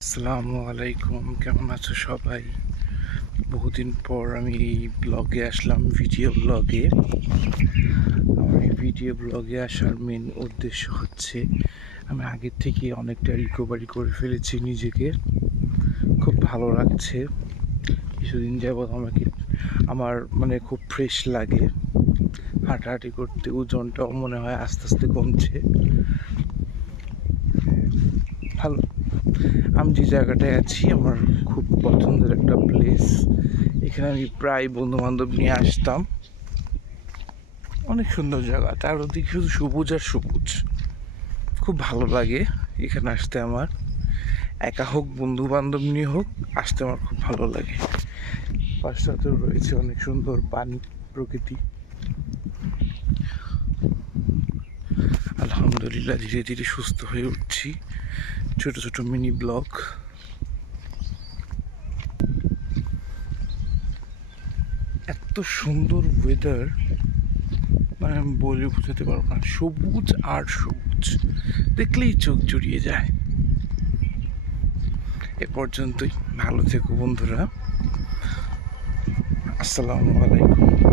আসসালামু আলাইকুম, কেমন আছো সবাই? বহুদিন পর আমি এই ব্লগে আসলাম, ভিডিও ব্লগে। আমার এই ভিডিও ব্লগে আসার মেন উদ্দেশ্য হচ্ছে আমি আগের থেকে অনেকটা রিকভারি করে ফেলেছি নিজেকে। খুব ভালো লাগছে। কিছুদিন যাবৎ আমার খুব ফ্রেশ লাগে। হাঁটাহাঁটি করতে ওজনটাও মনে হয় আস্তে আস্তে কমছে। ভালো। আমি যে জায়গাটায় আছি আমার খুব পছন্দের একটা প্লেস। এখানে আমি প্রায় বন্ধু বান্ধব নিয়ে আসতাম। অনেক সুন্দর জায়গা, চারদিকে শুধু সবুজ আর সবুজ। খুব ভালো লাগে এখানে আসতে আমার। একা হোক বন্ধু বান্ধব নিয়ে হোক, আসতে আমার খুব ভালো লাগে। পাশটাতেও রয়েছে অনেক সুন্দর পানি, প্রকৃতি। আলহামদুলিল্লাহ, ধীরে ধীরে সুস্থ হয়ে উঠছি। ছোট ছোট মিনি ব্লগ। এত সুন্দর ওয়েদার, আমি বলে বোঝাতে পারবো না। সবুজ আর সবুজ, দেখলেই চোখ জুড়িয়ে যায়। এ পর্যন্তই। ভালো থেকো বন্ধুরা। আসসালামু আলাইকুম।